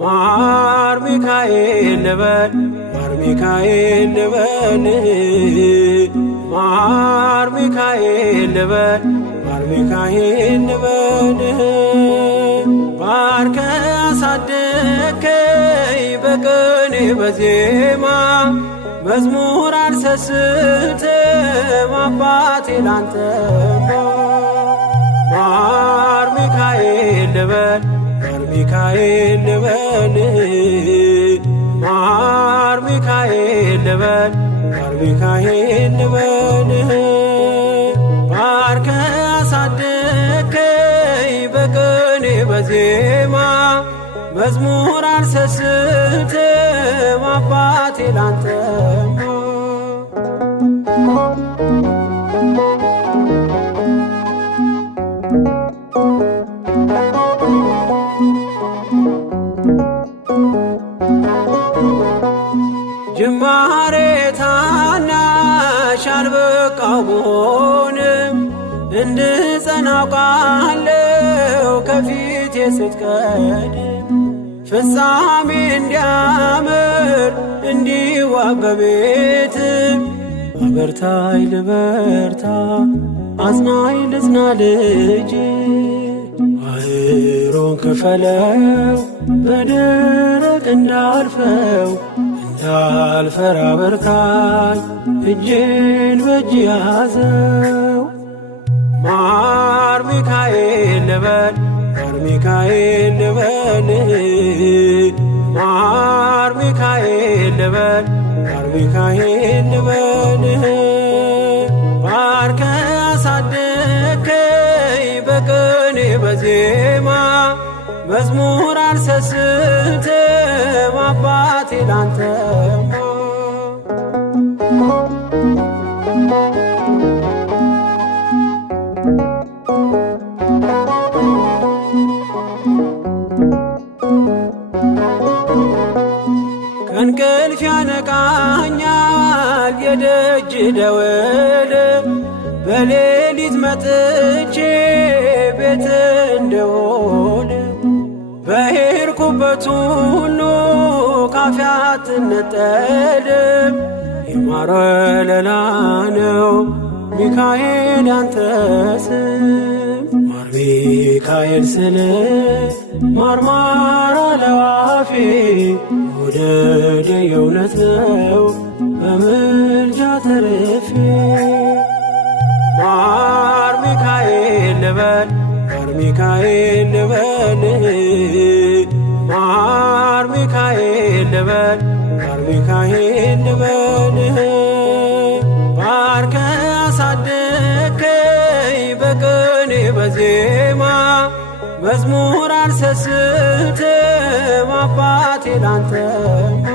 ማር ሚካኤል ልበል ማር ሚካኤል ልበል ማር ሚካኤል ልበል ማር ሚካኤል ልበል ባርከ አሳደከኝ በቅኔ በዜማ መዝሙር አልሰስትም አባቴ ላንተማ ማር ሚካኤል ልበል ማር ሚካኤል ልበል ማር ሚካኤል ልበል ማር ሚካኤል ልበል ባርከ አሳደከኝ በቅኔ በዜማ መዝሙር አልሰስትም አባቴ ላንተማ ጅማሬ ታናሽ አልበቃው ብሆንም እንድጸና አውቃለሁ ከፊቴ ስትቀድም ፍጻሜ እንዲያምር እንዲዋብ በቤት አበርታኝ ልበርታ አጽናኝ ልጽና ልጅ ባህሩን ክፈለው በደረቅ እንዳልፈው እንዳልፈራ በርታኝ እጄን በእጅ ያዘው ማር ሚካኤል ልበል ማር ሚካኤል ልበል ማር ሚካኤል ልበል ማር ሚካኤል ልበል ባርከ አሳደከኝ በቅኔ በዜማ መዝሙር አልሰስትም አባቴ ላንተማ ከእንቅልፍ ያነቃኛል የደጅ ደወል በሌሊት መጥቼ ቤት እንደውል በሄድኩበት ሁሉ ካፌ አትነጠልም የማር ወለላ ነው ሚካኤል ያንተ ስም ማር ሚካኤል ስል ማርማር አለው አፌ መውደድ የእውነት ነው በምልጃ ተርፌ ማር ሚካኤል ልበል ማር ሚካኤል ልበል ማር ሚካኤል ልበል ማር ሚካኤል ልበል ባርከ አሳደከኝ በቅኔ በዜማ መዝሙር አልሰስትም አባቴ ላንተማ